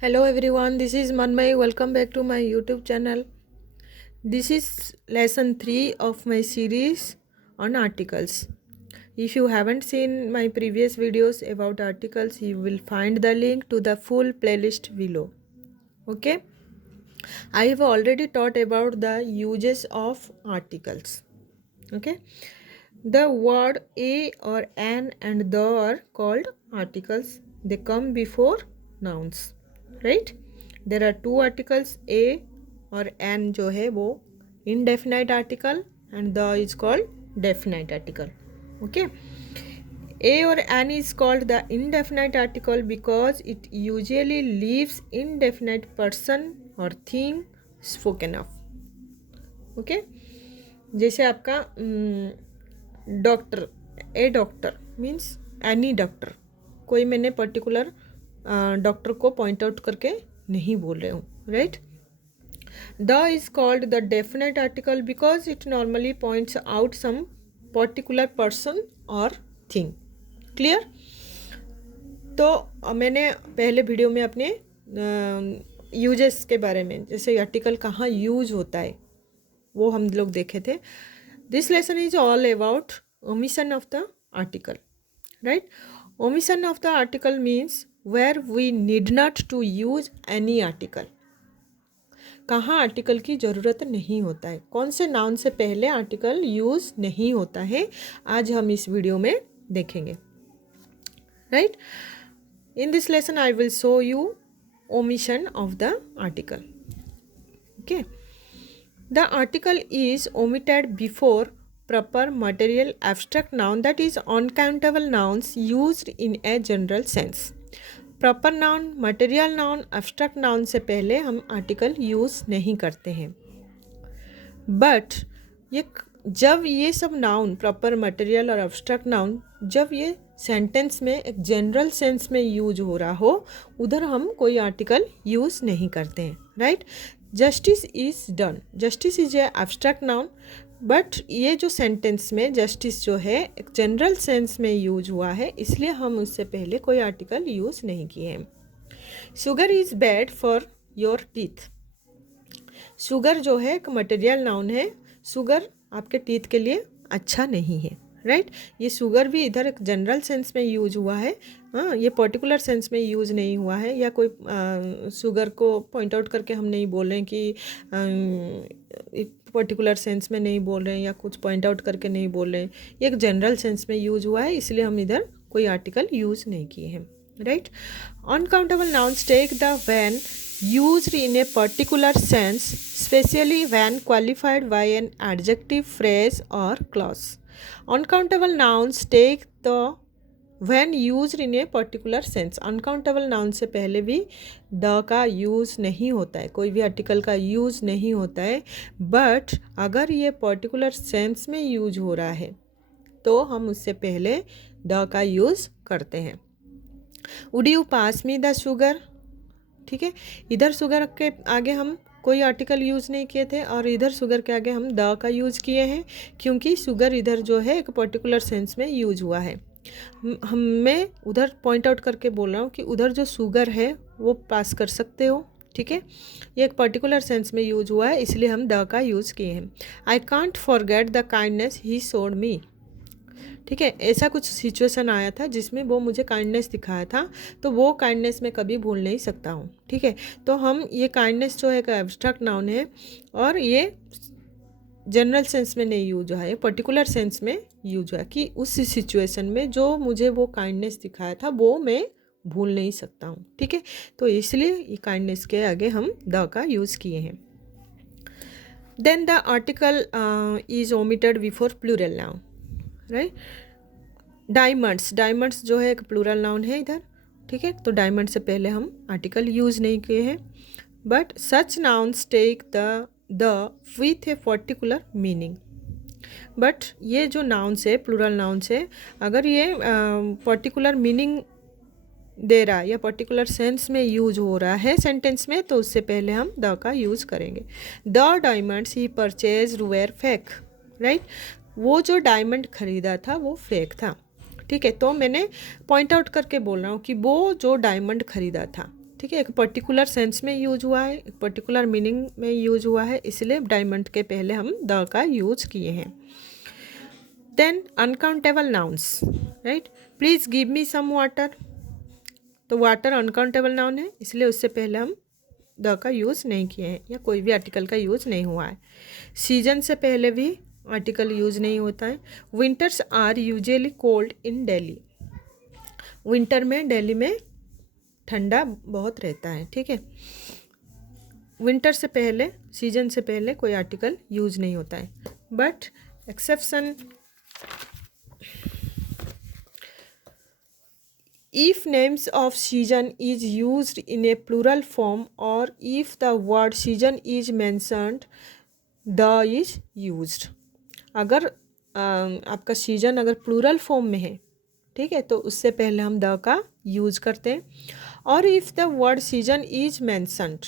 Hello everyone, this is Manmay. Welcome back to my YouTube channel. This is lesson 3 of my series on articles. If you haven't seen my previous videos about articles, you will find the link to the full playlist below. Okay? I have already taught about the uses of articles. Okay? The word a or an and the are called articles. They come before nouns, right? There are two articles, a और an जो है वो indefinite article and the is called definite article. Okay. A or an is called the indefinite article because it usually leaves indefinite person or thing spoken of. Okay. जैसे आपका doctor, a doctor means any doctor, कोई मैंने particular doctor को point out करके नहीं बोल रही हूँ, right. The is called the definite article because it normally points out some particular person और थिंग. क्लियर. तो मैंने पहले वीडियो में अपने यूजेस के बारे में, जैसे आर्टिकल कहाँ यूज होता है, वो हम लोग देखे थे. This lesson is all about omission of the article, right? Omission of the article means where we need not to use any article. कहाँ आर्टिकल की ज़रूरत नहीं होता है, कौन से नाउन से पहले आर्टिकल यूज़ नहीं होता है, आज हम इस वीडियो में देखेंगे, right. In this lesson I will show you omission of the article. Okay. The article is omitted before proper material abstract noun, that is uncountable nouns used in a general sense. Proper noun, material noun, abstract noun से पहले हम article use नहीं करते हैं. But ये जब ये सब नाउन, प्रॉपर, मटेरियल और एब्स्ट्रैक्ट नाउन, जब ये सेंटेंस में एक जनरल सेंस में यूज हो रहा हो, उधर हम कोई आर्टिकल यूज़ नहीं करते हैं, right. Justice is done, justice is a abstract noun, but ये जो सेंटेंस में जस्टिस जो है एक जनरल सेंस में यूज हुआ है, इसलिए हम उससे पहले कोई आर्टिकल यूज़ नहीं किए हैं. Sugar is bad for your teeth. Sugar जो है एक मटेरियल नाउन है, शुगर आपके टीथ के लिए अच्छा नहीं है, राइट. ये शुगर भी इधर एक जनरल सेंस में यूज हुआ है, हाँ, ये पर्टिकुलर सेंस में यूज़ नहीं हुआ है, या कोई शुगर को पॉइंट आउट करके हम नहीं बोल रहे हैं कि पर्टिकुलर सेंस में नहीं बोल रहे हैं या कुछ पॉइंट आउट करके नहीं बोल रहे हैं. ये एक जनरल सेंस में यूज हुआ है, इसलिए हम इधर कोई आर्टिकल यूज़ नहीं किए हैं, right. Uncountable nouns take the when used in a particular sense, especially when qualified by an adjective, phrase or clause. Uncountable nouns take the when used in a particular sense. uncountable noun से पहले भी the का use नहीं होता है, कोई भी article का यूज़ नहीं होता है, बट अगर ये पर्टिकुलर सेंस में यूज हो रहा है तो हम उससे पहले द का यूज़ करते हैं. Would you pass me the sugar. ठीक है, इधर शुगर के आगे हम कोई आर्टिकल यूज़ नहीं किए थे और इधर शुगर के आगे हम द का यूज़ किए हैं, क्योंकि शुगर इधर जो है एक पर्टिकुलर सेंस में यूज हुआ है. मैं उधर पॉइंट आउट करके बोल रहा हूँ कि उधर जो शुगर है वो पास कर सकते हो, ठीक है. ये एक पर्टिकुलर सेंस में यूज हुआ है, इसलिए हम द का यूज़ किए हैं. I can't forget the kindness he showed me. ठीक है, ऐसा कुछ सिचुएशन आया था जिसमें वो मुझे काइंडनेस दिखाया था, तो वो काइंडनेस मैं कभी भूल नहीं सकता हूँ. ठीक है, तो हम ये काइंडनेस जो है एक एब्स्ट्रैक्ट नाउन है और ये जनरल सेंस में नहीं यूज हुआ है, पर्टिकुलर सेंस में यूज हुआ कि उस सिचुएशन में जो मुझे वो काइंडनेस दिखाया था वो मैं भूल नहीं सकता हूँ. ठीक है, तो इसलिए ये काइंडनेस के आगे हम द का यूज़ किए हैं. Then the article is omitted before plural noun, right. Diamonds, diamonds जो है एक प्लूरल नाउन है इधर, ठीक है, तो डायमंड से पहले हम आर्टिकल यूज़ नहीं किए हैं. But such nouns take the with a particular meaning. But ये जो नाउन्स है, प्लूरल नाउन्स है, अगर ये पर्टिकुलर मीनिंग दे रहा है या पर्टिकुलर सेंस में यूज हो रहा है सेंटेंस में, तो उससे पहले हम द का यूज़ करेंगे. The diamonds he purchase were fake, right. वो जो डायमंड खरीदा था वो फेक था. ठीक है, तो मैंने पॉइंट आउट करके बोल रहा हूँ कि वो जो डायमंड खरीदा था ठीक है, एक पर्टिकुलर सेंस में यूज हुआ है, एक पर्टिकुलर मीनिंग में यूज हुआ है, इसलिए डायमंड के पहले हम द का यूज किए हैं। Then uncountable nouns, right, please give me some water, तो वाटर अनकाउंटेबल नाउन है, इसलिए उससे पहले हम द का यूज़ नहीं किए हैं या कोई भी आर्टिकल का यूज़ नहीं हुआ है। सीजन से पहले भी आर्टिकल यूज़ नहीं होता है। Winters are usually cold in Delhi, winter में दिल्ली में ठंडा बहुत रहता है, ठीक है। विंटर से पहले, सीजन से पहले कोई आर्टिकल यूज़ नहीं होता है। But exception, if names of season is used in a plural form or if the word season is mentioned, the is used। अगर आपका सीजन अगर प्लूरल फॉर्म में है, ठीक है, तो उससे पहले हम द का यूज करते हैं। और if the word season is mentioned,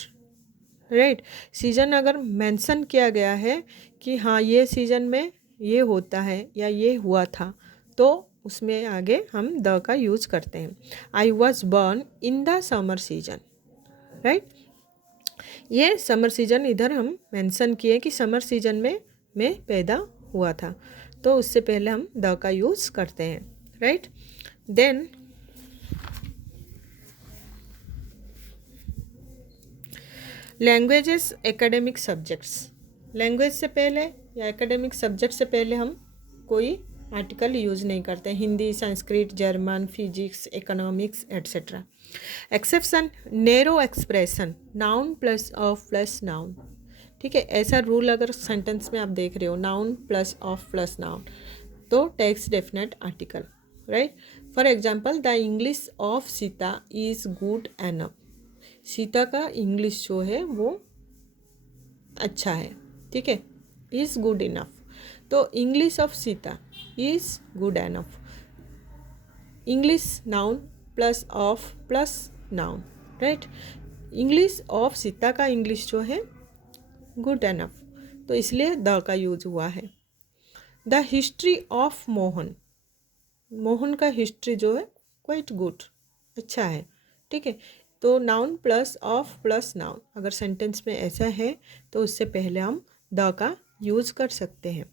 right, season अगर मेंशन किया गया है कि हाँ ये सीजन में ये होता है या ये हुआ था, तो उसमें आगे हम द का यूज करते हैं। I was born in the summer season, right, ये समर सीजन इधर हम मेंशन किए कि समर सीजन में मैं पैदा हुआ था, तो उससे पहले हम द का यूज करते हैं, right. Then languages academic subjects, language से पहले या एकेडमिक सब्जेक्ट से पहले हम कोई आर्टिकल यूज नहीं करते। Hindi, Sanskrit, German, physics, economics etcetera. Exception, narrow expression, noun plus of plus noun, ठीक है, ऐसा रूल अगर सेंटेंस में आप देख रहे हो noun plus of plus noun, तो takes definite article, right. For example, the English of Sita is good enough, Sita का इंग्लिश जो है वो अच्छा है, ठीक है, इज़ गुड इनफ, तो English of Sita is good enough, English noun plus of plus noun, right. English of Sita का इंग्लिश जो है गुड एनफ, तो इसलिए द का यूज हुआ है। The history of Mohan, Mohan का हिस्ट्री जो है क्वाइट गुड, अच्छा है, ठीक है, तो noun plus of plus noun अगर सेंटेंस में ऐसा है तो उससे पहले हम द का यूज़ कर सकते हैं,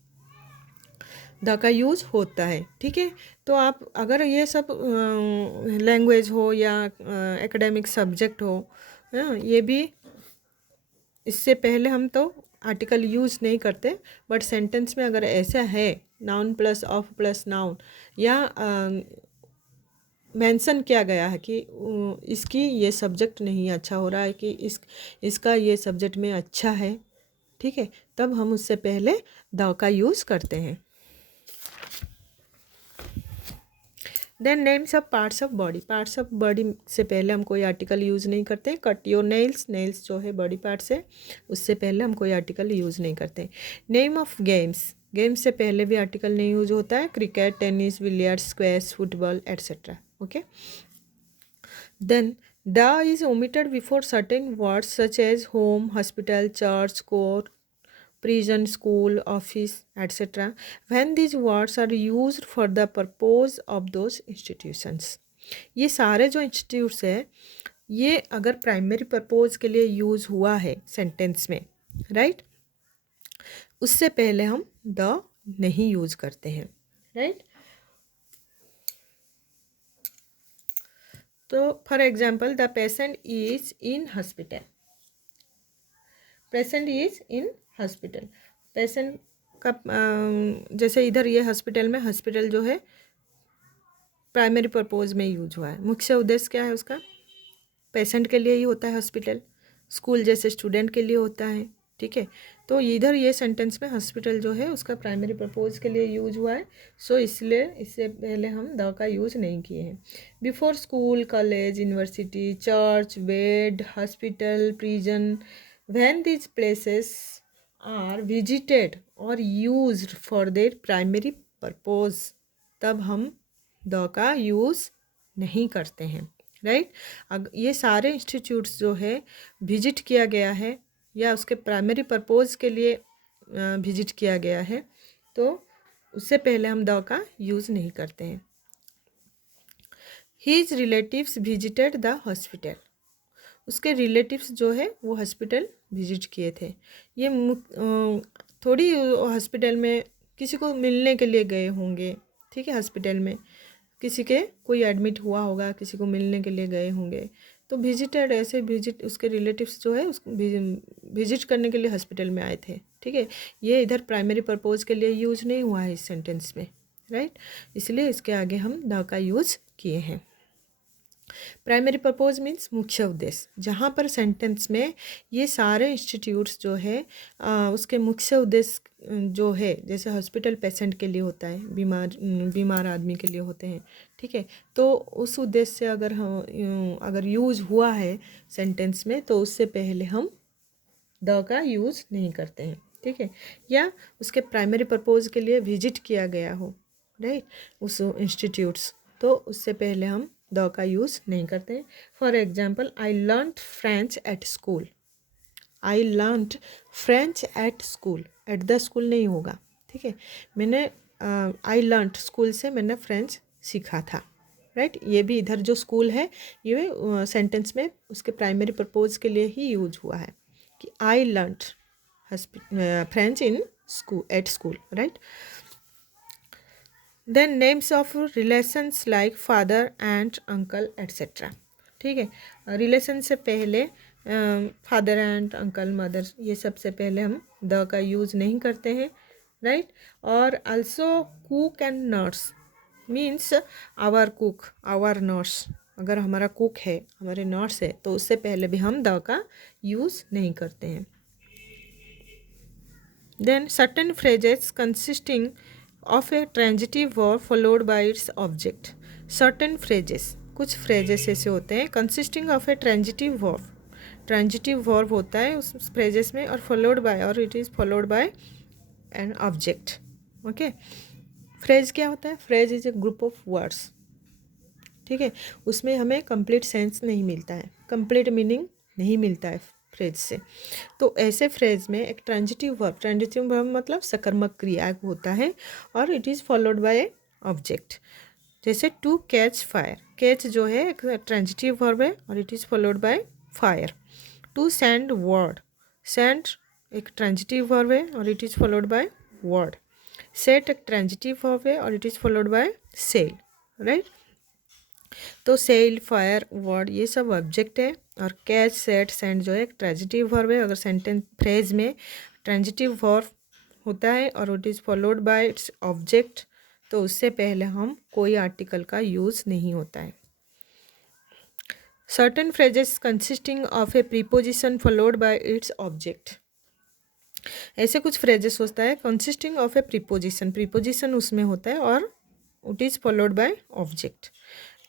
द का यूज़ होता है, ठीक है। तो आप अगर ये सब लैंग्वेज हो या एकेडमिक सब्जेक्ट हो, ये भी इससे पहले हम तो आर्टिकल यूज़ नहीं करते, बट सेंटेंस में अगर ऐसा है noun plus of plus noun या मेंशन किया गया है कि इसकी ये सब्जेक्ट नहीं अच्छा हो रहा है कि इसका ये सब्जेक्ट में अच्छा है, ठीक है, तब हम उससे पहले द का यूज़ करते हैं। Then names of parts of body, parts of body से पहले हम कोई आर्टिकल यूज़ नहीं करते। कट योर नेल्स, नेल्स जो है बॉडी पार्ट्स है, उससे पहले हम कोई आर्टिकल यूज़ नहीं करते। नेम ऑफ गेम्स, गेम्स से पहले भी आर्टिकल नहीं यूज होता है, cricket, tennis, billiards, squash, football etcetera, okay. Then the is omitted before certain words such as home, hospital, church, court, prison, school, office, etc. when these words are used for the purpose of those institutions। ये सारे जो institutes है, ये अगर primary purpose के लिए use हुआ है सेंटेंस में, राइट, उससे पहले हम द नहीं यूज़ करते हैं, राइट। तो for example, the patient is in hospital, patient is in hospital, patient का जैसे इधर ये हॉस्पिटल में, हॉस्पिटल जो है प्राइमरी पर्पज़ में यूज हुआ है। मुख्य उद्देश्य क्या है उसका, पेशेंट के लिए ही होता है हॉस्पिटल, स्कूल जैसे स्टूडेंट के लिए होता है, ठीक है। तो इधर ये सेंटेंस में हॉस्पिटल जो है उसका प्राइमरी पर्पज़ के लिए यूज हुआ है, सो इसलिए इससे पहले हम द का यूज़ नहीं किए हैं। Before school, college, university, church, bed, hospital, prison, when these places are visited और used for their primary purpose, तब हम द का यूज़ नहीं करते हैं, राइट। ये सारे इंस्टीट्यूट्स जो है विजिट किया गया है या उसके प्राइमरी पर्पज़ के लिए विजिट किया गया है, तो उससे पहले हम द का यूज़ नहीं करते हैं। His relatives visited the hospital, उसके रिलेटिव्स जो है वो हॉस्पिटल विजिट किए थे। ये थोड़ी हॉस्पिटल में किसी को मिलने के लिए गए होंगे, ठीक है, हॉस्पिटल में किसी के कोई एडमिट हुआ होगा, किसी को मिलने के लिए गए होंगे, तो विजिटेड, ऐसे विजिट उसके रिलेटिव्स जो है उसको विजिट करने के लिए हॉस्पिटल में आए थे, ठीक है। ये इधर प्राइमरी पर्पज़ के लिए यूज़ नहीं हुआ है इस सेंटेंस में, राइट, इसलिए इसके आगे हम द का यूज़ किए हैं। प्राइमरी पर्पज़ मीन्स मुख्य उद्देश्य। जहाँ पर सेंटेंस में ये सारे इंस्टीट्यूट्स जो है उसके मुख्य उद्देश्य जो है, जैसे हॉस्पिटल पेशेंट के लिए होता है, बीमार आदमी के लिए होते हैं, ठीक है, तो उस उद्देश्य से अगर हम अगर यूज़ हुआ है सेंटेंस में तो उससे पहले हम द का यूज़ नहीं करते हैं, ठीक है। या उसके प्राइमरी पर्पज़ के लिए विजिट किया गया हो, राइट, उस इंस्टीट्यूट्स, तो उससे पहले हम द का यूज़ नहीं करते हैं। For example, I learned French at school. I learned French at school, at the school नहीं होगा, ठीक है। मैंने आई लर्नड स्कूल से मैंने फ्रेंच सीखा था, राइट। ये भी इधर जो स्कूल है ये सेंटेंस में उसके प्राइमरी पर्पज़ के लिए ही यूज हुआ है कि I learned French in school, at school, right. Then names of relations like father and uncle etcetera, ठीक है। रिलेशन से पहले फादर एंड अंकल, मदर, ये सबसे पहले हम द का यूज़ नहीं करते हैं, राइट। और also cook and nurse means our cook, our nurse, अगर हमारा कुक है, हमारे नर्स है, तो उससे पहले भी हम द का यूज़ नहीं करते हैं। Then certain phrases consisting of a transitive verb followed by its object. Certain phrases, कुछ phrases ऐसे होते हैं consisting of a transitive verb. transitive verb होता है उस phrases में और followed by, और it is followed by an object. okay, phrase क्या होता है? phrase is a group of words, ठीक है। उसमें हमें complete sense नहीं मिलता है, complete meaning नहीं मिलता है फ्रेज से। तो ऐसे फ्रेज में एक ट्रांजिटिव वर्ब मतलब सकर्मक क्रिया होता है और it is followed by object. जैसे टू कैच फायर, कैच जो है एक ट्रांजिटिव वर्ब है और it is followed by fire. To send word, send एक ट्रांजिटिव वर्ब है और it is followed by word. Set एक ट्रांजिटिव वर्ब है और it is followed by sail, right. तो सेल, फायर, वर्ड ये सब ऑब्जेक्ट है और कैच, सेट, सेंड जो है एक ट्रांजिटिव वर्ब है। अगर सेंटेंस फ्रेज में ट्रांजिटिव वर्ब होता है और it is followed by its object, तो उससे पहले हम कोई आर्टिकल का यूज़ नहीं होता है। Certain phrases consisting of a preposition followed by its object, ऐसे कुछ फ्रेजेस होता है consisting of a preposition, preposition उसमें होता है और it is followed by object.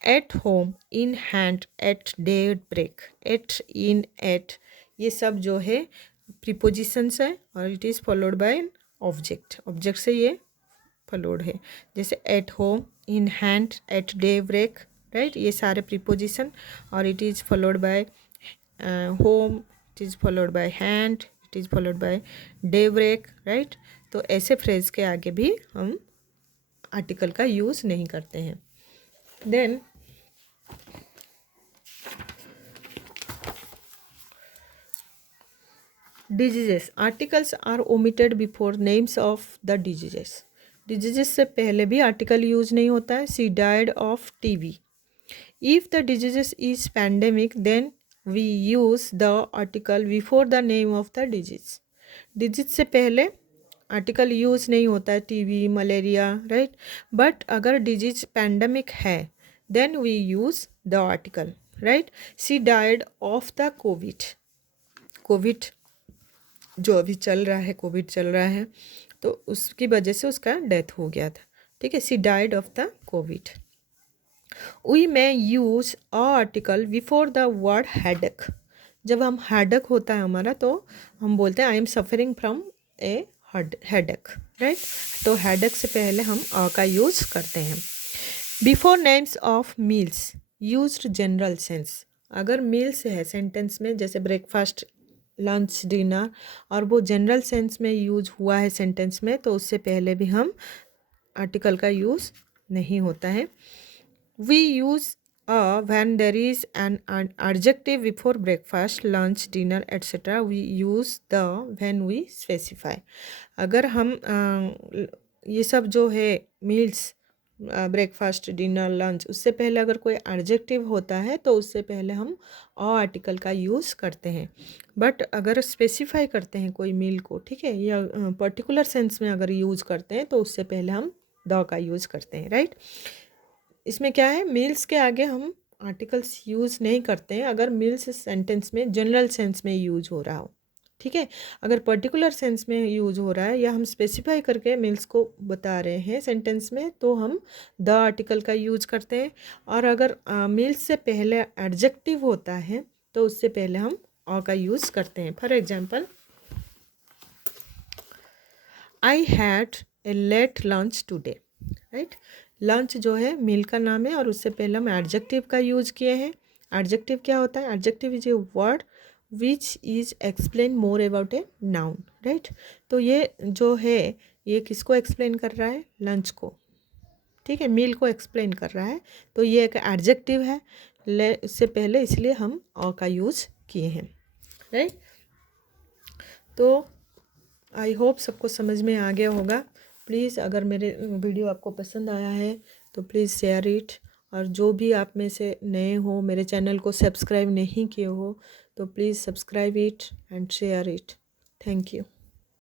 At home, in hand, at daybreak, at, in, at, ये सब जो है प्रीपोजिशंस है और it is followed by object, object से ये फॉलोड है। जैसे at home, in hand, at daybreak, right, ये सारे प्रीपोजिशन और it is followed by home, it is followed by hand, it is followed by daybreak, right. तो ऐसे phrase के आगे भी हम आर्टिकल का यूज़ नहीं करते हैं। Then diseases, articles are omitted before names of the diseases, diseases से पहले भी आर्टिकल यूज नहीं होता है। She died of TB, if the diseases is pandemic then we use the article before the name of the disease, disease से पहले article use नहीं होता है, टीबी, मलेरिया, राइट। बट अगर डिजीज पैंडेमिक है then we use the article, right. She died of the Covid, Covid जो अभी चल रहा है, कोविड चल रहा है, तो उसकी वजह से उसका डेथ हो गया था, ठीक है। She died of the Covid. We may use a article before the word headache, जब हम हेडेक होता है हमारा तो हम बोलते हैं I am suffering from A headache, right. तो हेडेक से पहले हम अ का यूज करते हैं। Before names of meals used general sense, अगर मील्स है सेंटेंस में जैसे ब्रेकफास्ट, लंच, डिनर, और वो जनरल सेंस में यूज हुआ है सेंटेंस में, तो उससे पहले भी हम आर्टिकल का यूज़ नहीं होता है। We use when there is an adjective before breakfast, lunch, dinner, etc. we use the when we specify. अगर हम ये सब जो है मील्स, ब्रेकफास्ट, डिनर, लंच, उससे पहले अगर कोई एडजेक्टिव होता है तो उससे पहले हम आर्टिकल का यूज़ करते हैं. बट अगर स्पेसिफाई करते हैं कोई मील को, ठीक है, या पर्टिकुलर सेंस में अगर यूज़ करते हैं तो उससे पहले हम द का यूज़ करते हैं. राइट. इसमें क्या है, मील्स के आगे हम आर्टिकल्स यूज़ नहीं करते हैं अगर मील्स सेंटेंस में जनरल सेंस में यूज हो रहा हो. ठीक है. अगर पर्टिकुलर सेंस में यूज हो रहा है या हम स्पेसिफाई करके मील्स को बता रहे हैं सेंटेंस में तो हम द आर्टिकल का यूज करते हैं. और अगर मील्स से पहले एडजेक्टिव होता है तो उससे पहले हम का यूज़ करते हैं. For example, I had a late lunch today. Right. Lunch जो है मील का नाम है और उससे पहले हम एडजेक्टिव का यूज़ किए हैं. एडजेक्टिव क्या होता है? Adjective is a word which is explain more about a noun. Right. तो ये जो है ये किसको एक्सप्लेन कर रहा है? लंच को. ठीक है, मील को एक्सप्लेन कर रहा है. तो ये एक एडजेक्टिव है इससे पहले, इसलिए हम का यूज़ किए हैं. राइट. तो आई होप सबको समझ में आ गया होगा. प्लीज़ अगर मेरे वीडियो आपको पसंद आया है तो प्लीज़ शेयर इट. और जो भी आप में से नए हो, मेरे चैनल को सब्सक्राइब नहीं किए हो, तो please subscribe it and share it. Thank you.